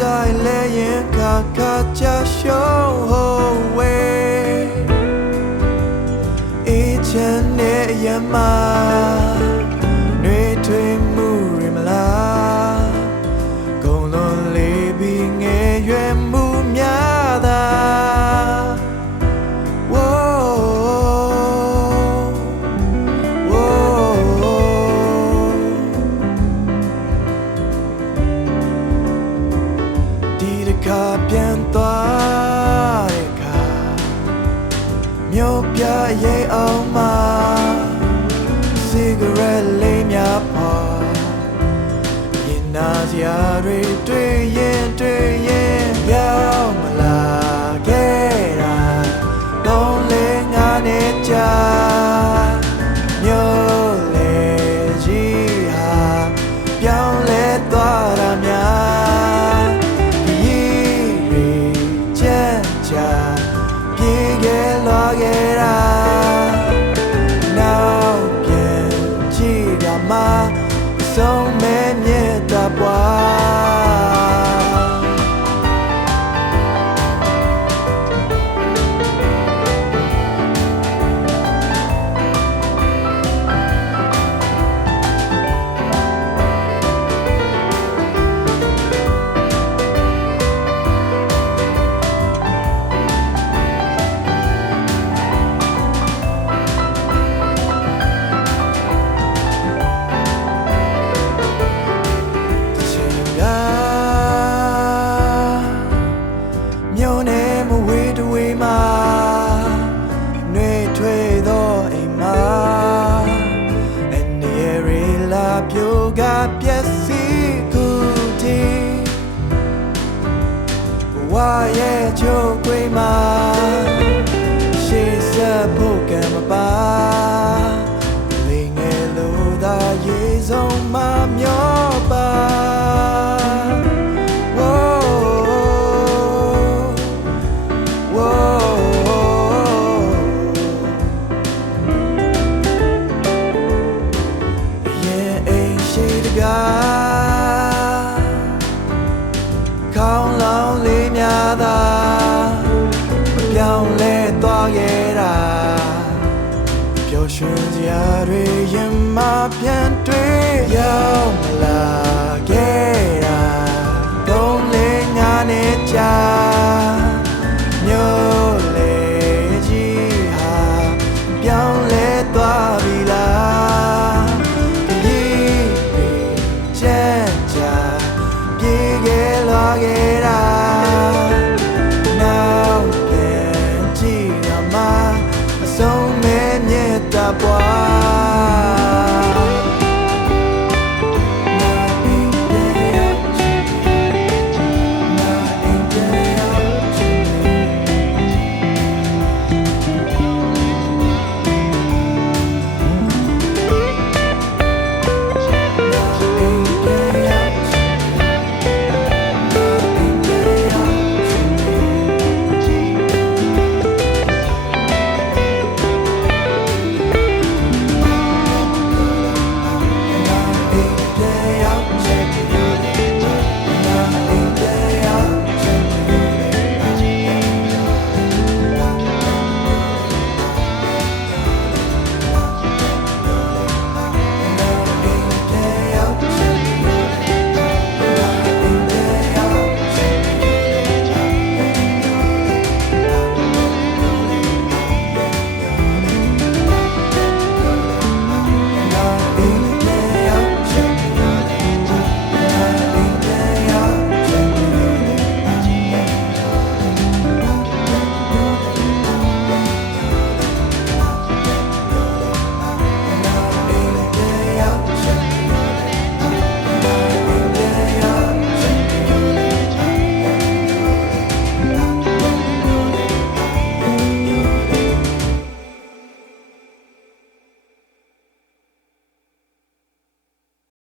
တိုင်းလဲရင်ခါခါချရှုံးဟိုဝေး each and every moment ခါပြန်သွားတဲ့အခါမြို့ပြရဲ့အောင်မှာ cigarette လေးများပေါ်ရင်နာစရာတွေတွေ့ရင်တွေ့ရင် မှာဆုံးမဲ့မြတ်တာပွား ဝါရဲ့ချိုးခွေးမှာရှေ့ဆက်ဖို့ကံမပါလေငယ်လို့သာရေဆုံးမမျောပါ Whoa, whoa. Yeah, ရွှင်စရာတွေရင်မပြန်တွေ့ရောက်မလာ